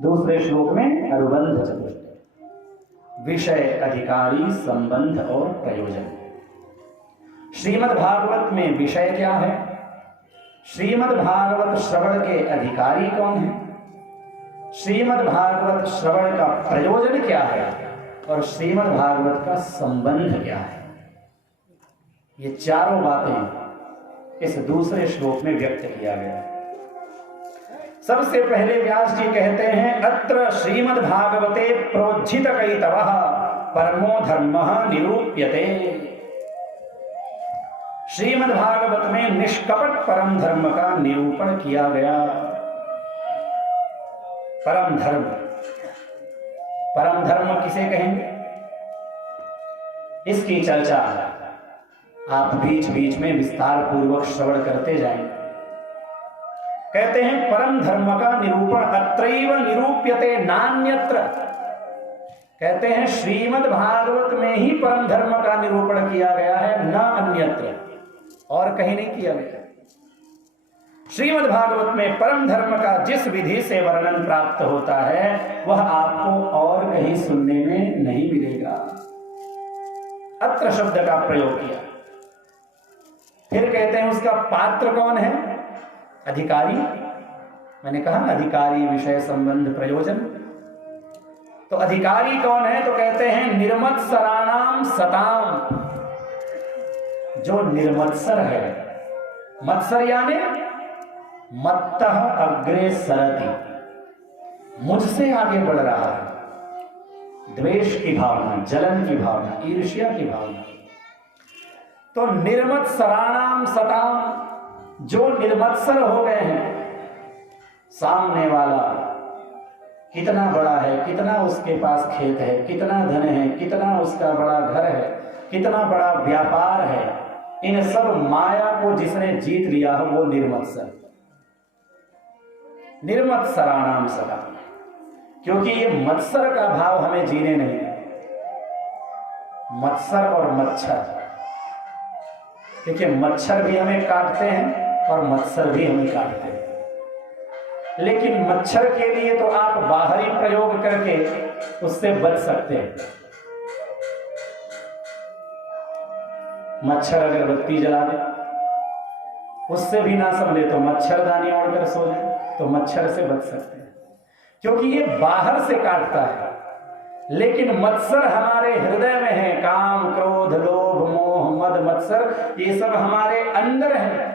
दूसरे श्लोक में अनुबंध चतुष्टय, विषय, अधिकारी, संबंध और प्रयोजन। श्रीमद् भागवत में विषय क्या है, श्रीमद् भागवत श्रवण के अधिकारी कौन है, श्रीमद् भागवत श्रवण का प्रयोजन क्या है और श्रीमद् भागवत का संबंध क्या है। ये चारों बातें इस दूसरे श्लोक में व्यक्त किया गया है। सबसे पहले व्यास जी कहते हैं, अत्र श्रीमद् भागवते प्रोज्झित कैतवः परमो धर्मः निरूप्यते। श्रीमद् भागवत में निष्कपट परम धर्म का निरूपण किया गया। परम धर्म, परम धर्म किसे कहेंगे, इसकी चर्चा आप बीच बीच में विस्तार पूर्वक श्रवण करते जाएं। कहते हैं परम धर्म का निरूपण अत्रैव निरूप्यते नान्यत्र। कहते हैं श्रीमद् भागवत में ही परम धर्म का निरूपण किया गया है, न अन्यत्र, और कहीं नहीं किया गया। श्रीमद् भागवत में परम धर्म का जिस विधि से वर्णन प्राप्त होता है वह आपको और कहीं सुनने में नहीं मिलेगा। अत्र शब्द का प्रयोग किया। फिर कहते हैं उसका पात्र कौन है, अधिकारी। मैंने कहा अधिकारी, विषय, संबंध, प्रयोजन। तो अधिकारी कौन है, तो कहते हैं निर्मत्सराणाम सताम, जो निर्मत्सर है। मत्सर यानी मत्तः अग्रे सरति, मुझसे आगे बढ़ रहा है। द्वेष की भावना, जलन की भावना, ईर्ष्या की भावना। तो निर्मत्सराणाम सताम, जो निर्मत्सर हो गए हैं, सामने वाला कितना बड़ा है, कितना उसके पास खेत है, कितना धन है, कितना उसका बड़ा घर है, कितना बड़ा व्यापार है, इन सब माया को जिसने जीत लिया हो वो निर्मत्सर। निर्मत्सराणाम सदा, क्योंकि ये मत्सर का भाव हमें जीने नहीं है। मत्सर और मच्छर, देखिए मच्छर भी हमें काटते हैं और मत्सर भी हमें काटते हैं, लेकिन मच्छर के लिए तो आप बाहरी प्रयोग करके उससे बच सकते हैं। मच्छर अगरबत्ती जला दे, उससे भी ना संभले तो मच्छरदानी ओढ़कर सो जाए, तो मच्छर से बच सकते हैं, क्योंकि ये बाहर से काटता है। लेकिन मत्सर हमारे हृदय में है, काम, क्रोध, लोभ, मोह, मद, मत्सर, ये सब हमारे अंदर है।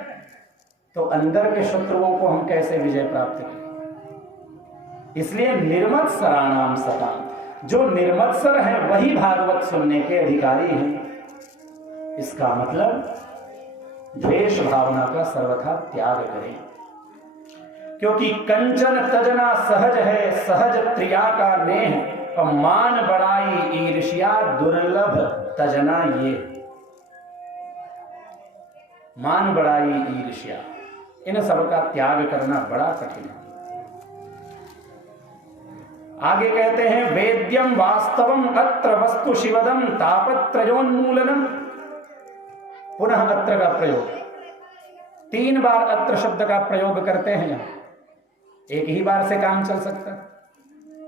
तो अंदर के शत्रुओं को हम कैसे विजय प्राप्त करें। इसलिए निर्मत्सराणाम सताम, जो निर्मत्सर है वही भागवत सुनने के अधिकारी हैं। इसका मतलब द्वेष भावना का सर्वथा त्याग करें, क्योंकि कंचन तजना सहज है, सहज त्रिया का नेह, और मान बड़ाई ईर्ष्या दुर्लभ तजना ये। मान बड़ाई ईर्ष्या, इन सब का त्याग करना बड़ा कठिन है। आगे कहते हैं वेद्यम वास्तवम अत्र वस्तु शिवदम तापत्रयोन्मूलनम। पुनः अत्र का प्रयोग, 3 बार अत्र शब्द का प्रयोग करते हैं। यहां एक ही बार से काम चल सकता है,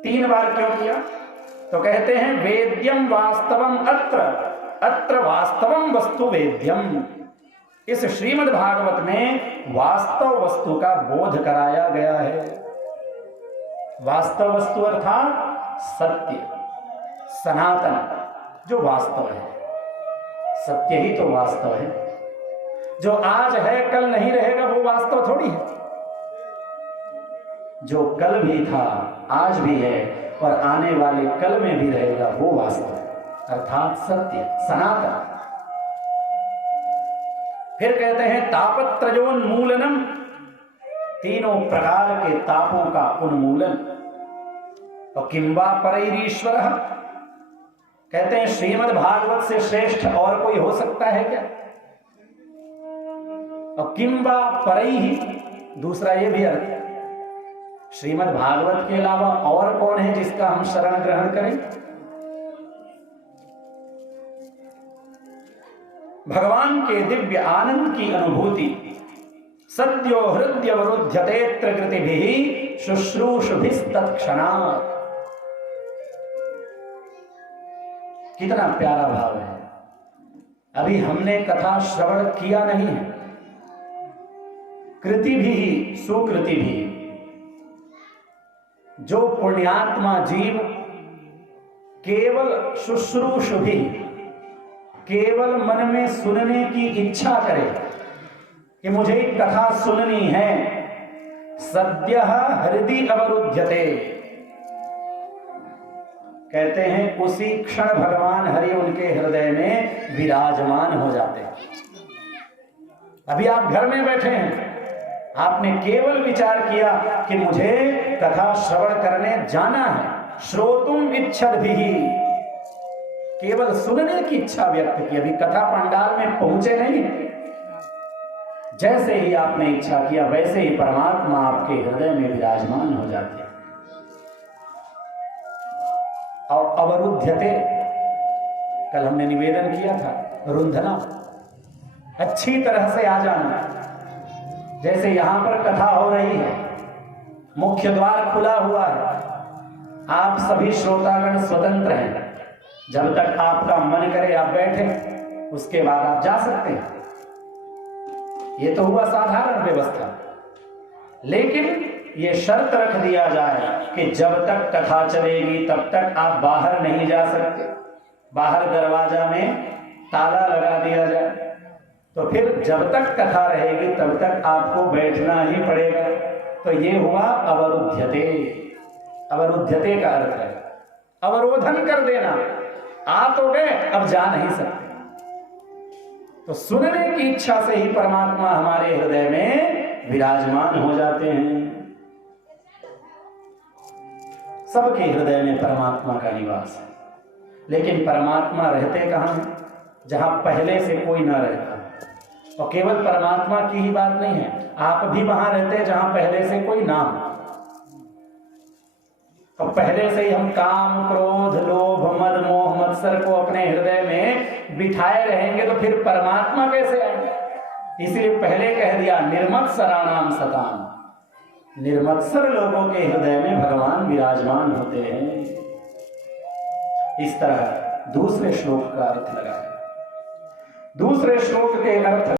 3 बार क्यों किया, तो कहते हैं वेद्यम वास्तवम अत्र, अत्र वास्तवम वस्तु वेद्यम। इस श्रीमद् भागवत में वास्तव वस्तु का बोध कराया गया है। वास्तव वस्तु अर्थात सत्य, सनातन, जो वास्तव है। सत्य ही तो वास्तव है। जो आज है कल नहीं रहेगा वो वास्तव थोड़ी है। जो कल भी था, आज भी है और आने वाले कल में भी रहेगा वो वास्तव है, अर्थात सत्य, सनातन। फिर कहते हैं तापत्रयोन्मूलनम, तीनों प्रकार के तापों का उन्मूलन। और किंबा परैरीश्वरः, कहते हैं श्रीमद् भागवत से श्रेष्ठ और कोई हो सकता है क्या। और किंबा परैहि, दूसरा ये भी अर्थ है, श्रीमद् भागवत के अलावा और कौन है जिसका हम शरण ग्रहण करें। भगवान के दिव्य आनंद की अनुभूति सद्यो हृदय वरुध्यतेत्र कृतिभिः शुश्रूषभिस्तत्क्षणात्। कितना प्यारा भाव है। अभी हमने कथा श्रवण किया नहीं है, कृति भी सुकृति भी। जो पुण्यात्मा जीव केवल शुश्रूषुभि, केवल मन में सुनने की इच्छा करे कि मुझे कथा सुननी है, सद्यः हृदि अवरुध्यते, कहते हैं उसी क्षण भगवान हरि उनके हृदय में विराजमान हो जाते हैं। अभी आप घर में बैठे हैं, आपने केवल विचार किया कि मुझे कथा श्रवण करने जाना है, श्रोतुम इच्छद्भिः, केवल सुनने की इच्छा व्यक्त की, अभी कथा पंडाल में पहुंचे नहीं। जैसे ही आपने इच्छा किया वैसे ही परमात्मा आपके हृदय में विराजमान हो जाते हैं। और अवरुध्यते, कल हमने निवेदन किया था, रुंधना, अच्छी तरह से आ जाना। जैसे यहां पर कथा हो रही है, मुख्य द्वार खुला हुआ है, आप सभी श्रोतागण स्वतंत्र हैं, जब तक आपका मन करे आप बैठे, उसके बाद आप जा सकते हैं। ये तो हुआ साधारण व्यवस्था, लेकिन ये शर्त रख दिया जाए कि जब तक कथा चलेगी तब तक आप बाहर नहीं जा सकते, बाहर दरवाजा में ताला लगा दिया जाए, तो फिर जब तक कथा रहेगी तब तक आपको बैठना ही पड़ेगा। तो ये हुआ अवरुध्यते। अवरुध्यते का अर्थ है अवरोधन कर देना, आ तो गए अब जा नहीं सकते। तो सुनने की इच्छा से ही परमात्मा हमारे हृदय में विराजमान हो जाते हैं। सबके हृदय में परमात्मा का निवास है, लेकिन परमात्मा रहते कहां हैं? जहां पहले से कोई ना रहता। और केवल परमात्मा की ही बात नहीं है, आप भी वहां रहते हैं जहां पहले से कोई ना हो। तो पहले से ही हम काम, क्रोध, लोभ, मद, मोह, मत्सर को अपने हृदय में बिठाए रहेंगे तो फिर परमात्मा कैसे आएंगे? इसलिए पहले कह दिया निर्मत्सराणाम सताम, निर्मत्सर लोगों के हृदय में भगवान विराजमान होते हैं। इस तरह दूसरे श्लोक का अर्थ लगाया। दूसरे श्लोक के अर्थ